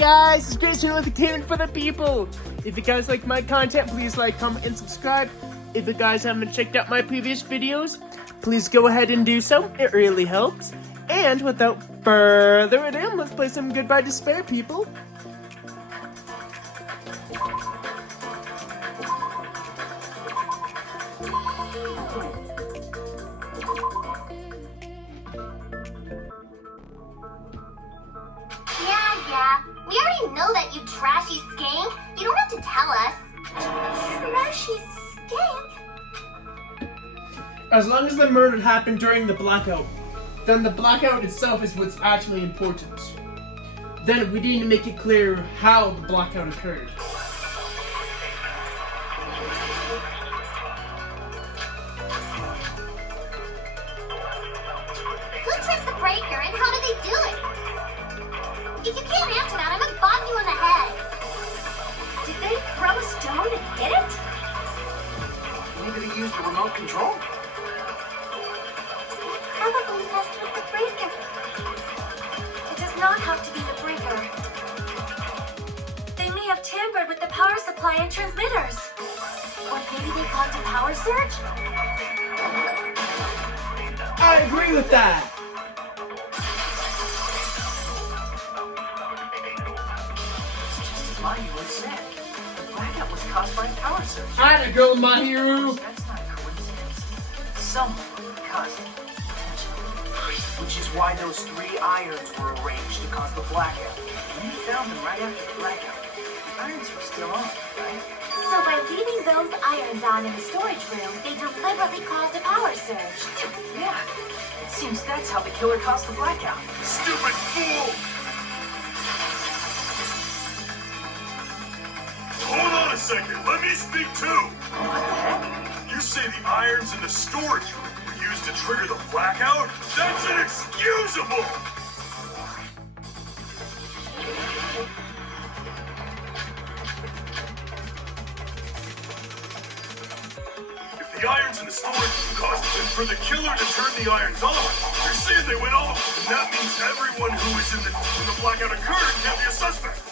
guys, it's Grace with Entertainment for the People. If you guys like my content, please like, comment, and subscribe. If you guys haven't checked out my previous videos, please go ahead and do so. It really helps. And without further ado, let's play some Goodbye Despair, people. Yeah. We already know that, you trashy skank. You don't have to tell us. Trashy skank? As long as the murder happened during the blackout, then the blackout itself is what's actually important. Then we need to make it clear how the blackout occurred. Who tripped the breaker and how did they do it? If you can't answer that, I'm gonna bop you in the head. Did they throw a stone and hit it? Maybe they used a remote control? Probably messed with the breaker. It does not have to be the breaker. They may have tampered with the power supply and transmitters. Or maybe they caused a power surge? I agree with that! Mahiru said. The blackout was caused by a power surge. Atta girl, Mahiru! That's not a coincidence. Someone caused it intentionally. Which is why those 3 irons were arranged to cause the blackout. And you found them right after the blackout. The irons were still on, right? So by leaving those irons on in the storage room, they deliberately caused a power surge. Yeah. It seems that's how the killer caused the blackout. Stupid fool! Hold on a second, let me speak too! What the heck? You say the irons in the storage room were used to trigger the blackout? That's inexcusable! If the irons in the storage room caused it, for the killer to turn the irons on, you're saying they went off, and that means everyone who was when the blackout occurred can't be a suspect.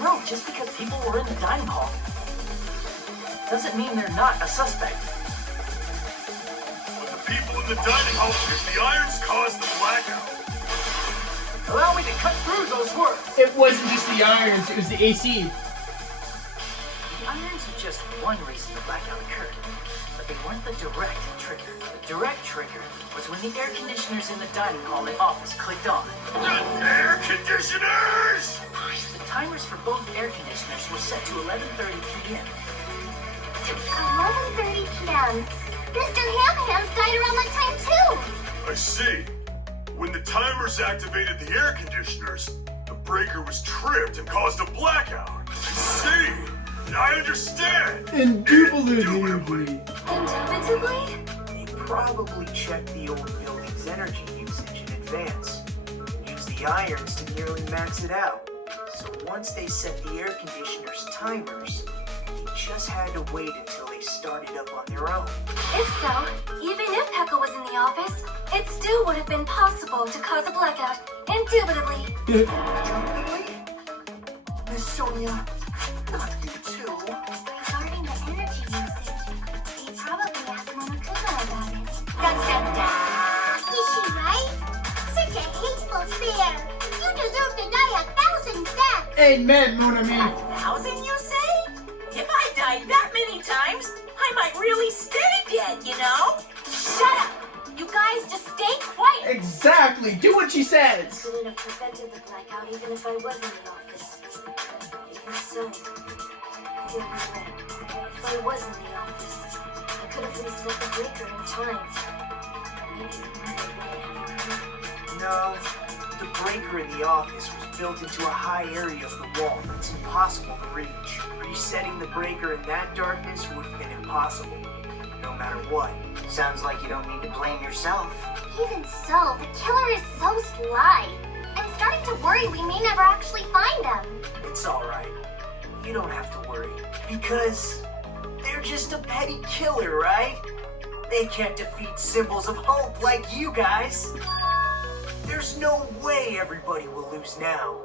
No, just because people were in the dining hall doesn't mean they're not a suspect. But the people in the dining hall, if the irons caused the blackout. Allow me to cut through those words. It wasn't just the irons, it was the AC. The irons are just one reason the blackout occurred, but they weren't the direct trigger. The direct trigger was when the air conditioners in the dining hall and office clicked on. Air conditioners! The timers for both air conditioners were set to 11:30 p.m. 11:30 p.m. Mr. Ham-Hams died around that time too. I see. When the timers activated the air conditioners, the breaker was tripped and caused a blackout. I see. I understand. Indubitably. Indubitably? They probably checked the old building's energy usage in advance and used the irons to nearly max it out. So once they set the air conditioner's timers, they just had to wait until they started up on their own. If so, even if Pekka was in the office, it still would have been possible to cause a blackout. Indubitably. Indubitably? Miss Sonia, not you too. Regarding the energy usage, they probably asked Monokuma about it. Dun dun dun! Is she right? Such a hateful spare! You deserve to die 1,000 deaths! Amen, mon ami. 1,000, you say? If I died that many times, I might really stay dead, you know? Shut up! You guys just stay quiet! Exactly, do what she says. Couldn't have prevented the blackout even if I was in the office. Even so, I feel regret. If I was in the office, I could have reset the breaker in time. Maybe the murder wouldn't have occurred. No, the breaker in the office was built into a high area of the wall that's impossible to reach. Resetting the breaker in that darkness would have been impossible, no matter what. Sounds like you don't need to blame yourself. Even so, the killer is so sly. I'm starting to worry we may never actually find them. It's alright. You don't have to worry. Because they're just a petty killer, right? They can't defeat symbols of hope like you guys. They're There's no way everybody will lose now.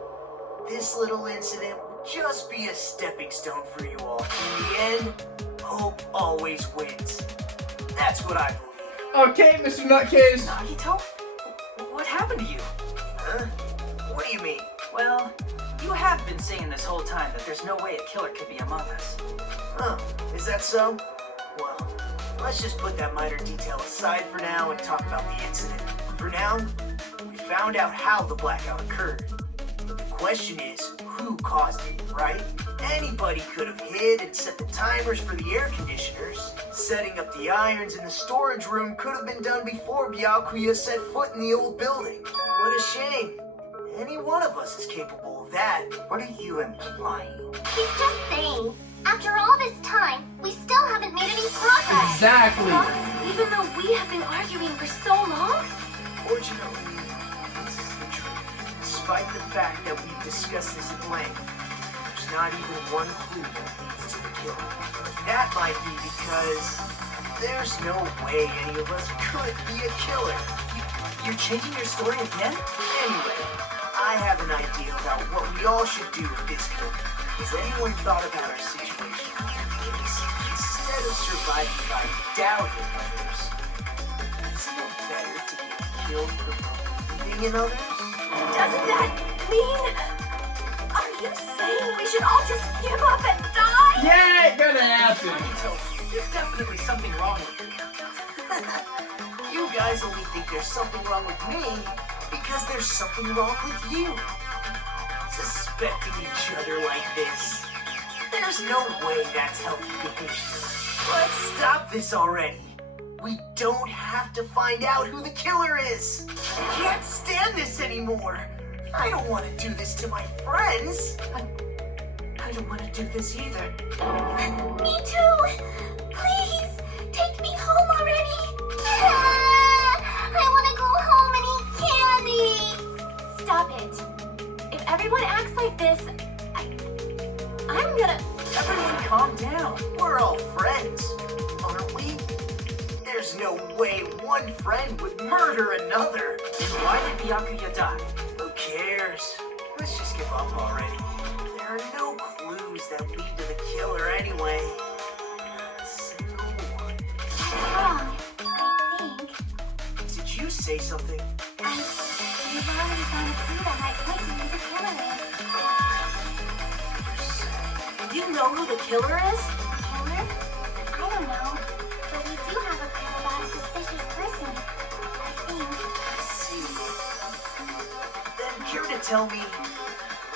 This little incident will just be a stepping stone for you all. In the end, hope always wins. That's what I believe. Okay, Mr. Nutcase. Nagito? What happened to you? Huh? What do you mean? Well, you have been saying this whole time that there's no way a killer could be among us. Huh, is that so? Well, let's just put that minor detail aside for now and talk about the incident. For now, we found out how the blackout occurred. The question is, who caused it, right? Anybody could have hid and set the timers for the air conditioners. Setting up the irons in the storage room could have been done before Byakuya set foot in the old building. What a shame. Any one of us is capable of that. What are you implying? He's just saying, after all this time, we still haven't made any progress. Exactly. Even though we have been arguing for so long? Fortunately, this is the truth. Despite the fact that we've discussed this at length, there's not even one clue that leads to the killer. That might be because there's no way any of us could be a killer. You're changing your story again? Anyway, I have an idea about what we all should do at this point. Has anyone thought about our situation? Instead of surviving by doubting others, isn't it better to get killed for believing in others? Doesn't that mean... Are you saying we should all just give up and die? Yeah, it's gonna happen. Nagito, there's definitely something wrong with you. You guys only think there's something wrong with me because there's something wrong with you. Suspecting each other like this. There's no way that's healthy behavior. Let's stop this already. We don't have to find out who the killer is. I can't stand this anymore. I don't want to do this to my friends. I don't want to do this either. Me too! Please, take me home already! I want to go home and eat candy! Stop it. If everyone acts like this, I'm gonna... Everyone calm down. We're all friends, aren't we? There's no way one friend would murder another. Then why did Byakuya die? Who cares? Let's just give up already. There are no clues that lead to the killer anyway. Not a single one. wrong, I think. Did you say something? We've already found a clue that might point to who the killer is. You know who the killer is? Killer? I don't know. But we do have a clue about a suspicious person. I think. I see. Then care to tell me,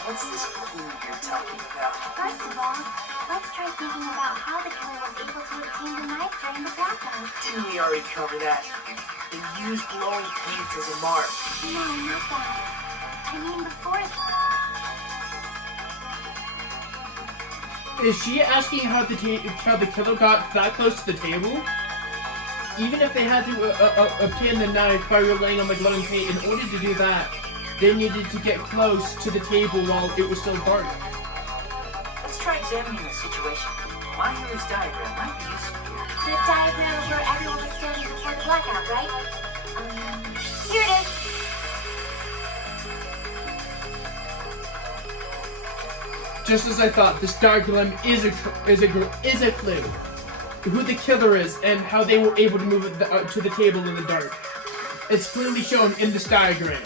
what's this clue you're talking about? First of all, let's try thinking about how the killer was able to obtain the knife during the blackout. Didn't we already cover that? They used glowing paint as a mark. No, not that. I mean before... Is she asking how the killer got that close to the table? Even if they had to obtain the knife by relying on the glowing paint, in order to do that, they needed to get close to the table while it was still dark. Let's try examining the situation. My hero's diagram might be useful here. The diagram of where everyone was standing before the blackout, right? Here it is. Just as I thought, this diagram is a clue. Who the killer is and how they were able to move it to the table in the dark. It's clearly shown in this diagram.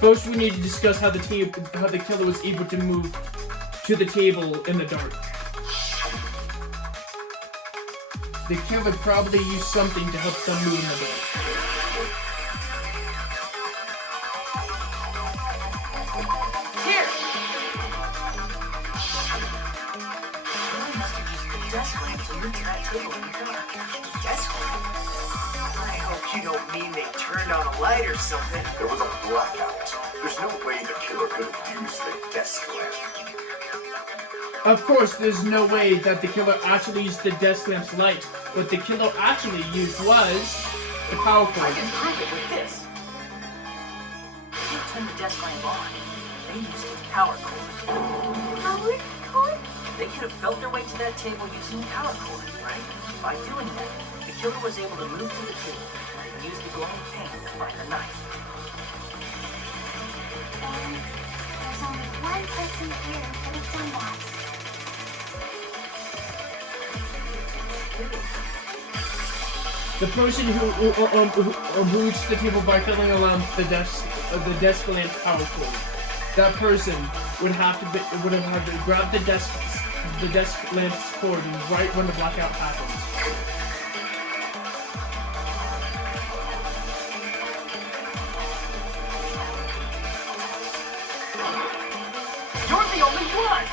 First, we need to discuss how the killer was able to move to the table in the dark. The killer probably used something to help them move in the dark. Here! Someone must have used the desk lamp to move to that table in the dark. Desk lamp? I hope you don't mean they turned on a light or something. There was a blackout. There's no way the killer could have used the desk lamp. Of course, there's no way that the killer actually used the desk lamp's light. What the killer actually used was the power I cord. can prove it with this. They turned the desk lamp on. They used its power cord. Power cord? They could have felt their way to that table using the power cord, right? By doing that, the killer was able to move to the table. and use the glowing paint to find the knife. And there's only one person here who could have done that. The person who reached the table by filling around the desk lamp power cord. That person would have to grab the desk lamp's cord right when the blackout happens. You're the only one!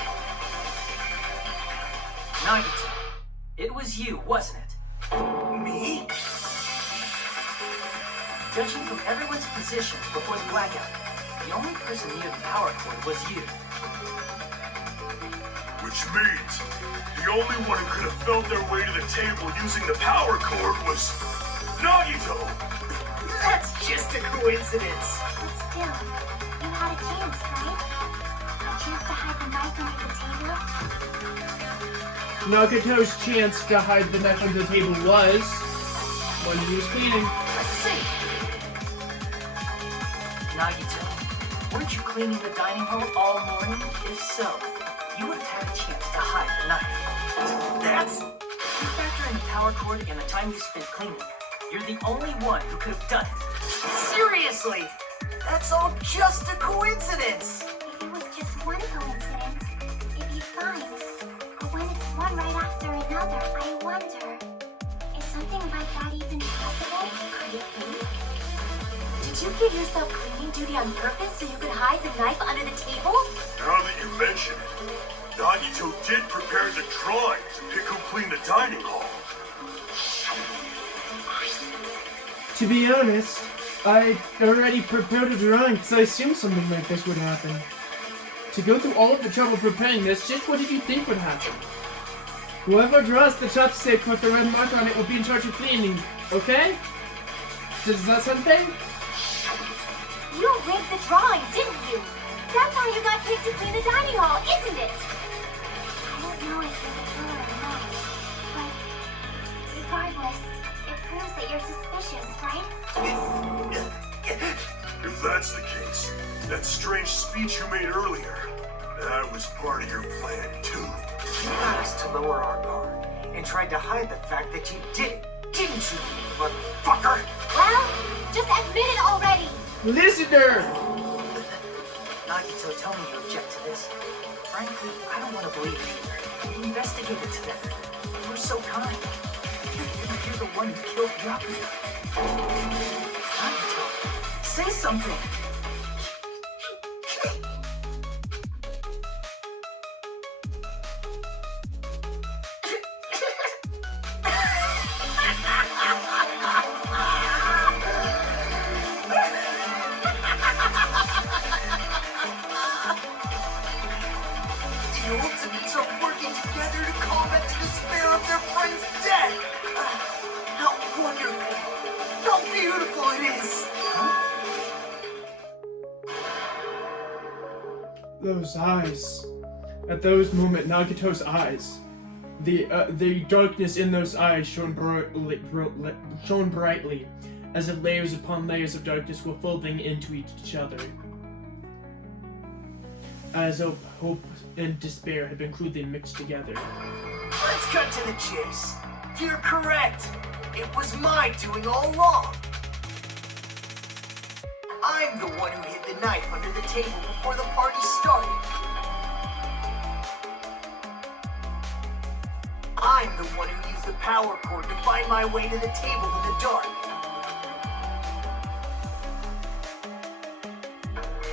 Nagito, it was you, wasn't it? Me? Judging from everyone's positions before the blackout, the only person near the power cord was you. Which means the only one who could have felt their way to the table using the power cord was Nagito! That's just a coincidence. But still, you had a chance, right? A chance to hide the knife under the table? Nagito's chance to hide the knife under the table was when he was cleaning. I see! Nagito, weren't you cleaning the dining hall all morning? If so, you would have had a chance to hide the knife. That's... You factor in the power cord and the time you spent cleaning. You're the only one who could have done it. Seriously! That's all just a coincidence! If it was just one coincidence, it'd be fine. But when it's one right after another, I wonder, is something like that even possible? Could it be? Did you give yourself cleaning duty on purpose so you could hide the knife under the table? Now that you mention it, Nagito did prepare the drawing to pick who cleaned the dining hall. To be honest, I already prepared a drawing because I assumed something like this would happen. To go through all of the trouble preparing this, just what did you think would happen? Whoever draws the chopstick with the red mark on it will be in charge of cleaning, okay? Does that sound fair? You rigged the drawing, didn't you? That's how you got picked to clean the dining hall, isn't it? I don't know if you're the killer or not, but regardless, it proves that you're suspicious, right? If that's the case, that strange speech you made earlier, that was part of your plan too. You got us to lower our guard and tried to hide the fact that you did it, didn't you, motherfucker? Well, just admit it already. Listener! Nagito, tell me you object to this. Frankly, I don't want to believe it either. We investigated together. You were so kind. You're the one who killed Yakuza. Nagito, say something. The Ultimates are working together to combat the despair of their friend's death! How wonderful! How beautiful it is! Those eyes. At those moments, Nagito's eyes. The darkness in those eyes shone brightly, as if layers upon layers of darkness were folding into each other. As hope and despair had been crudely mixed together. Let's cut to the chase. You're correct. It was my doing all along. I'm the one who hid the knife under the table before the party started. I'm the one who used the power cord to find my way to the table in the dark.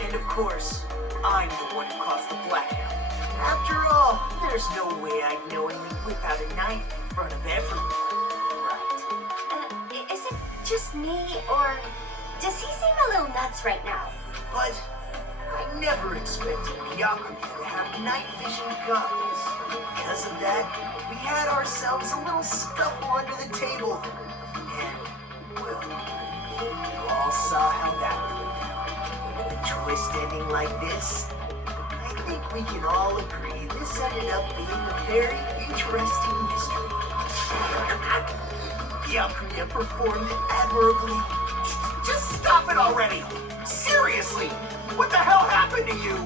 And of course, I'm the one who caused the blackout. After all, there's no way I'd knowingly whip out a knife in front of everyone. Right. Is it just me, or does he seem a little nuts right now? But I never expected Byakuya to have night vision goggles. Because of that, we had ourselves a little scuffle under the table. And, well, you all saw how that played out. With a twist ending like this, I think we can all agree this ended up being a very interesting mystery. Byakuya performed admirably. Just stop it already! Seriously! What the hell happened to you?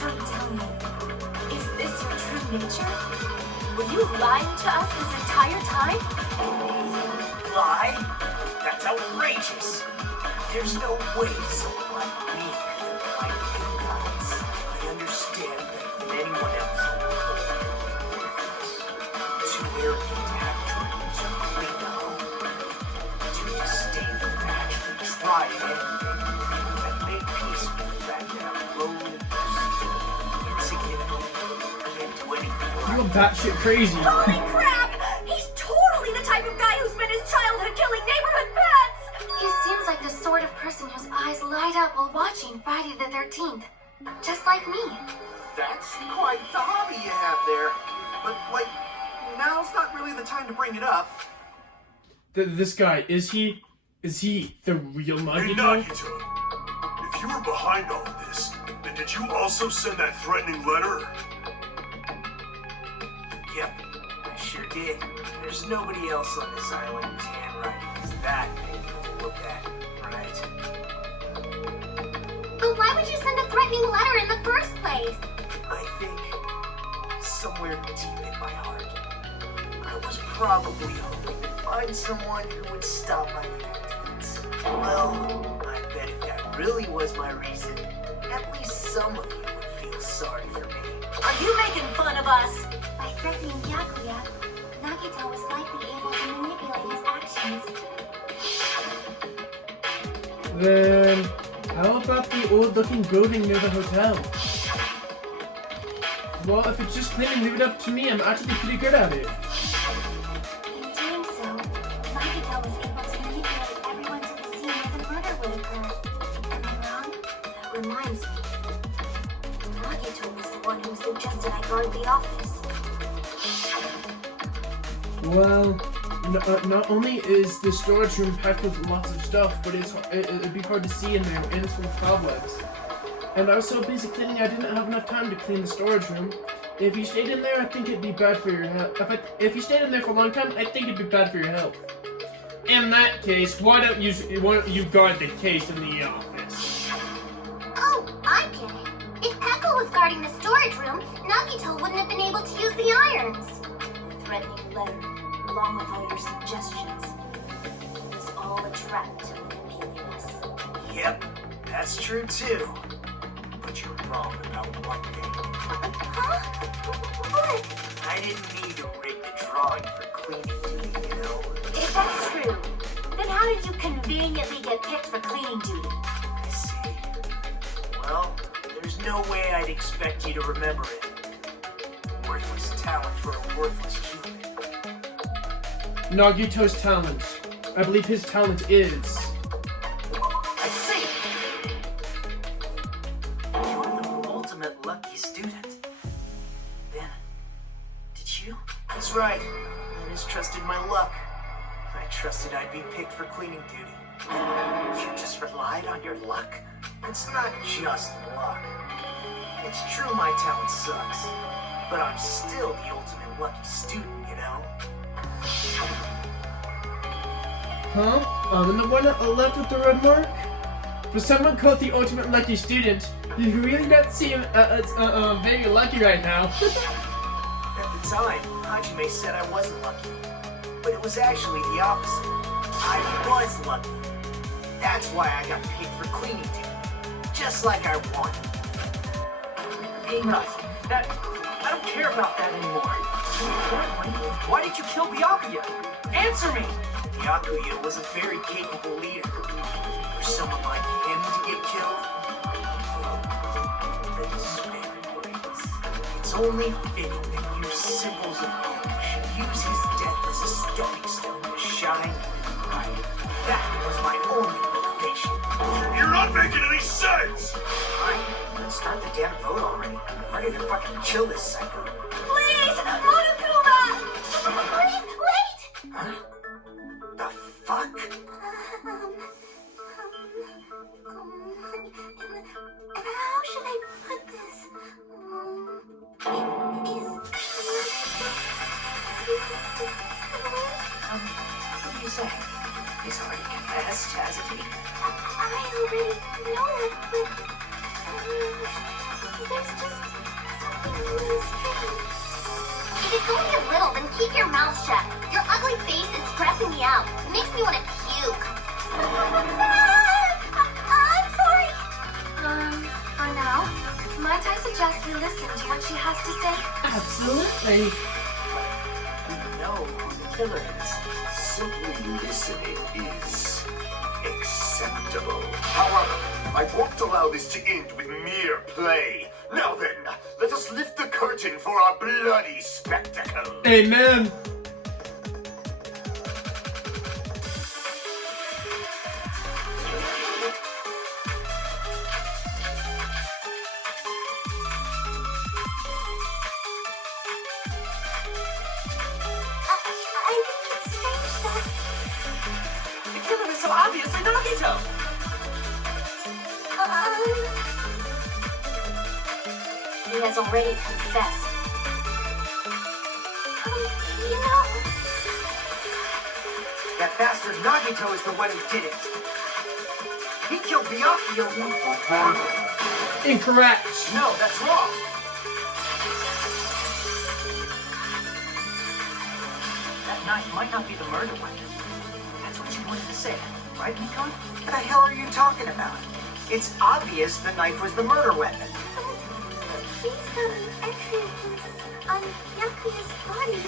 Don't tell me. Is this your true nature? Were you lying to us this entire time? Lie? That's outrageous! There's no way someone like me could have lied to you guys. I understand better than anyone else. Too arrogant to have dreams or clean a home. Too disdainful to actually try anything. I've made peace with the fact that I'm lowly, insignificant, and to anything You're batshit crazy. Holy crap! He's totally the type of guy who spent his childhood killing neighborhood pets! He seems like the sort of person whose eyes light up while watching Friday the 13th. Just like me. That's quite the hobby you have there. But, like, now's not really the time to bring it up. This guy, is he the real Hey, Nagito? Nagito, if you were behind all of this, then did you also send that threatening letter? Yep, I sure did. There's nobody else on this island whose handwriting is that painful to look at, right? But why would you send a threatening letter in the first place? I think somewhere deep in my heart, I was probably hoping to find someone who would stop my evil deeds. Well, I bet if that really was my reason, at least some of you would feel sorry for me. Are you making fun of us? By threatening Byakuya, Nagito was likely able to manipulate his actions. Then, how about the old-looking building near the hotel? Well, if it's just clean and leave it up to me, I'm actually pretty good at it. In doing so, Nagito was able to manipulate everyone to the scene where the murder would occur. Am I wrong? That reminds me. Nagito was the one who suggested I guard the office. Well, not only is the storage room packed with lots of stuff, but it'd be hard to see in there, and it's full of cobwebs. And I was so busy cleaning, I didn't have enough time to clean the storage room. If you stayed in there, I think it'd be bad for your health. If you stayed in there for a long time, I think it'd be bad for your health. In that case, why don't you guard the case in the office? Oh, I get it. If Pekka was guarding the storage room, Nagito wouldn't have been able to use the irons. The threatening letter, along with all your suggestions, it was all a trap to manipulate us. Yep, that's true too. But you're wrong about one thing. What? I didn't need to rig the drawing for cleaning duty, you know? If that's true, then how did you conveniently get picked for cleaning duty? I see. Well, there's no way I'd expect you to remember it. Worthless talent for a worthless human. Nagito's talent. I believe his talent is... I see! You're the ultimate lucky student. Then, did you? That's right. I just trusted my luck. I trusted I'd be picked for cleaning duty. You just relied on your luck? It's not just luck. It's true my talent sucks, but I'm still the ultimate lucky student, you know? Huh? I'm the one left with the red mark? For someone called the ultimate lucky student, you really don't seem very lucky right now. At the time, Hajime said I wasn't lucky. But it was actually the opposite. I was lucky. That's why I got picked for cleaning duty. Just like I wanted. Enough. I don't care about that anymore. Why did you kill Byakuya? Answer me! Byakuya was a very capable leader. For someone like him to get killed, the despairing ways. It's only fitting that you symbols of hope should use his death as a stepping stone to shine and bright. That was my only motivation. You're not making any sense! Fine, let's start the damn vote already. I'm ready to fucking kill this psycho. Please, Monokuma! Please, wait! Huh? The fuck? How should I put this? It is... say? He's already confessed, hasn't he? I already know it, but there's just something really strange. If it's only a little, then keep your mouth shut. Your ugly face is stressing me out. It makes me want to puke. I'm sorry. For now, might I suggest we listen to what she has to say? Absolutely. You know who the killer is. Simply listening is acceptable. However, I won't allow this to end with mere play. Now then, let us lift the curtain for our bloody spectacle. Amen. I think it's strange that The killer is so obviously Nagito! he has already confessed. You know, That bastard Nagito is the one who did it. He killed Byakuya. Incorrect. No, that's wrong. That knife might not be the murder weapon. That's what you wanted to say, right, Mikon? What the hell are you talking about? It's obvious the knife was the murder weapon. based on the X-ray on Byakuya's body,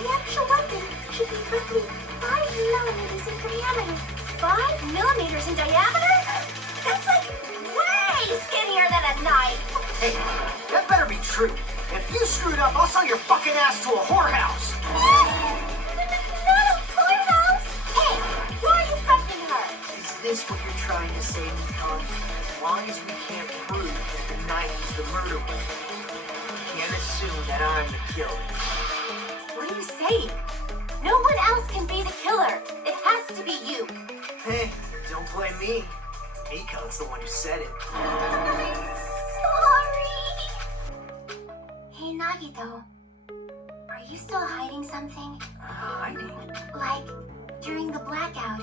the actual weapon should be roughly 5 millimeters in diameter. 5 millimeters in diameter? That's like way skinnier than a knife. Hey, that better be true. If you screwed up, I'll sell your fucking ass to a whorehouse. Not a whorehouse. Hey, why are you threatening her? Is this what you're trying to say, Mikon? As long as we can't prove that the knife is the murder weapon, we can't assume that I'm the killer. What are you saying? No one else can be the killer. It has to be you. Hey, don't blame me. Mikon's the one who said it. Sorry. Hey, Nagito. Are you still hiding something? Hiding? Like, during the blackout,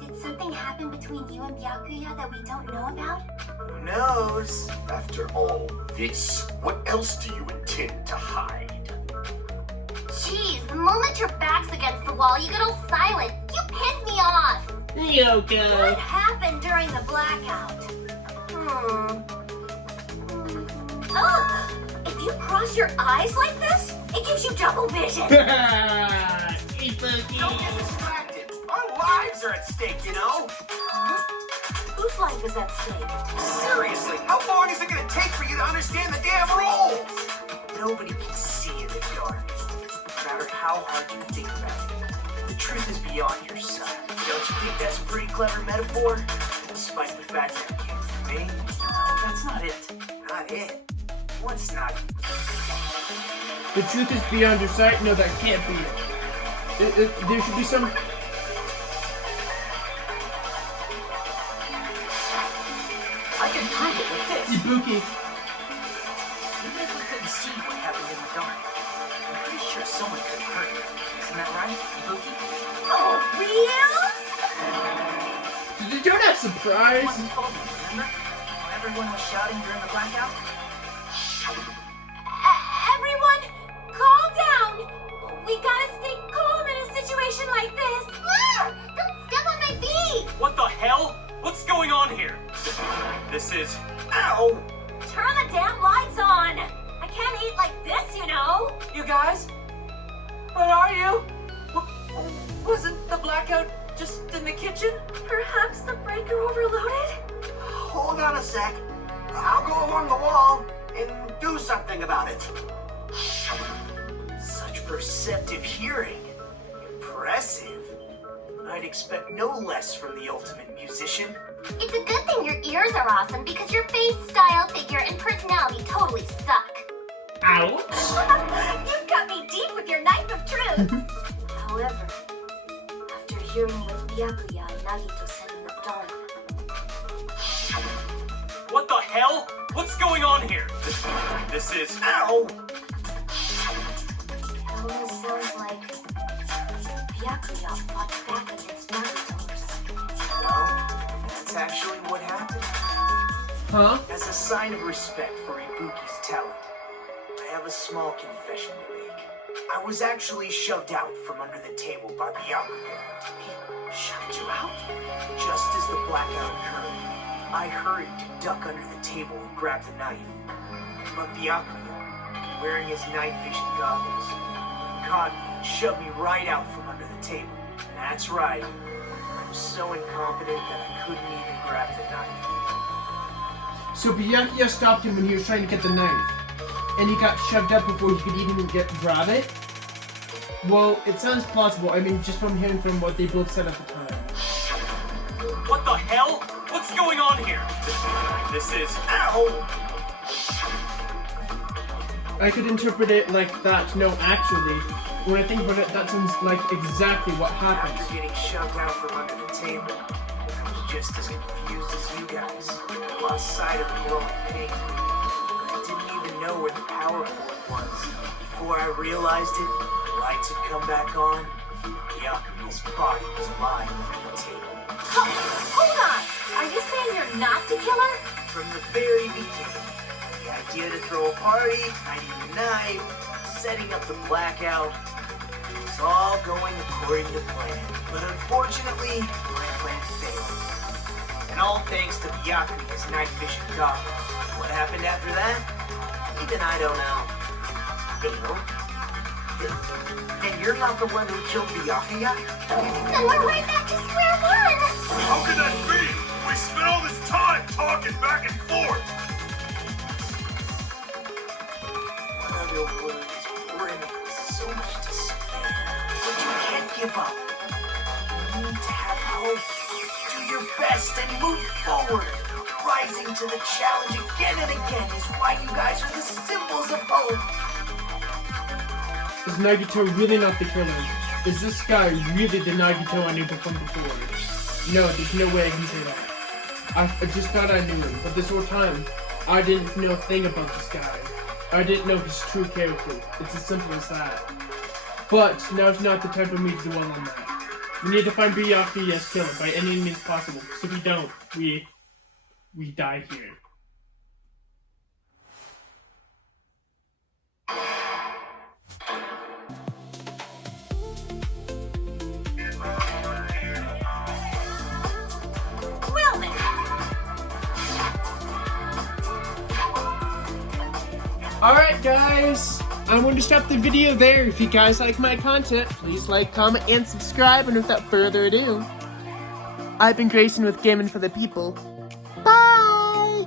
did something happen between you and Byakuya that we don't know about? Who knows? After all this, what else do you intend to hide? Jeez, the moment your back's against the wall, you get all silent. You piss me off. Yoko. What happened during the blackout? Oh, if you cross your eyes like this, it gives you double vision. Don't get distracted. Our lives are at stake, you know? Whose life is at stake? Seriously, how long is it gonna take for you to understand the damn rules? Nobody can see in the dark. No matter how hard you think about it. The truth is beyond your sight. Don't you think that's a pretty clever metaphor? Despite the fact that it came from me? No, that's not it. Not it. What's not it? The truth is beyond your sight? No, that can't be it. There should be some... I can prove it with this. Ibuki. Even if we couldn't see what happened in the dark, I'm pretty sure someone could have heard it. Isn't that right, Ibuki? Oh, real? You're not surprised. Someone told me, remember? When everyone was shouting during the blackout? Everyone, calm down. We gotta stay calm in a situation like this. Don't step on my feet. What the hell? What's going on here? This is... Ow! Turn the damn lights on. I can't eat like this, you know. You guys? Where are you? Wasn't the blackout just in the kitchen? Perhaps the breaker overloaded? Hold on a sec. I'll go along the wall and do something about it. Such perceptive hearing. Impressive. I'd expect no less from the ultimate musician. It's a good thing your ears are awesome because your face, style, figure, and personality totally suck. Ouch. You've got me deep with your knife of truth. However, after hearing what Byakuya and Nagito said in the dark, What the hell? What's going on here? This is... Ow! it almost sounds like Byakuya Byakuya fought back against Naruto's. Well, that's actually what happened. Huh? As a sign of respect for Ibuki's talent, I have a small confession to make. I was actually shoved out from under the table by Byakuya. He shoved you out? Just as the blackout occurred, I hurried to duck under the table and grab the knife. But Byakuya, wearing his night vision goggles, caught me and shoved me right out from under the table. That's right. I'm so incompetent that I couldn't even grab the knife. So Byakuya stopped him when he was trying to get the knife, and he got shoved up before he could even grab it? Well, it sounds plausible. I mean, just from hearing from what they both said at the time. What the hell? What's going on here? This is... Ow! I could interpret it like that. No, actually, when I think about it, that sounds like exactly what happened. After getting shoved out from under the table, I was just as confused as you guys. I lost sight of the glowing paint. I didn't even know where the power cord was. Before I realized it, the lights had come back on. Byakuya's body was lying under the table. Hold on! Are you saying you're not the killer? From the very beginning, the idea to throw a party, hiding the knife, setting up the blackout, it was all going according to plan. But unfortunately, my plan failed. And all thanks to Byakuya's night vision goggles. What happened after that? Even I don't know. Failed? And you're not the one who killed Byakuya? Then we're right back to square one! How could that be? We spent all this time talking back and forth. What other words pour in with so much despair? But you can't give up. You need to have hope. Do your best and move forward. Rising to the challenge again and again is why you guys are the symbols of hope. Is Nagito really not the killer? Is this guy really the Nagito I knew from before? No, there's no way I can say that. I just thought I knew him, but this whole time, I didn't know a thing about this guy. I didn't know his true character. It's as simple as that. But now's not the time for me to dwell on that. We need to find Byakuya's killer by any means possible, because if we don't, we die here. Well then, Alright guys, I'm going to stop the video there. If you guys like my content, please like, comment, and subscribe. And without further ado, I've been Grayson with Gaming for the People. Bye!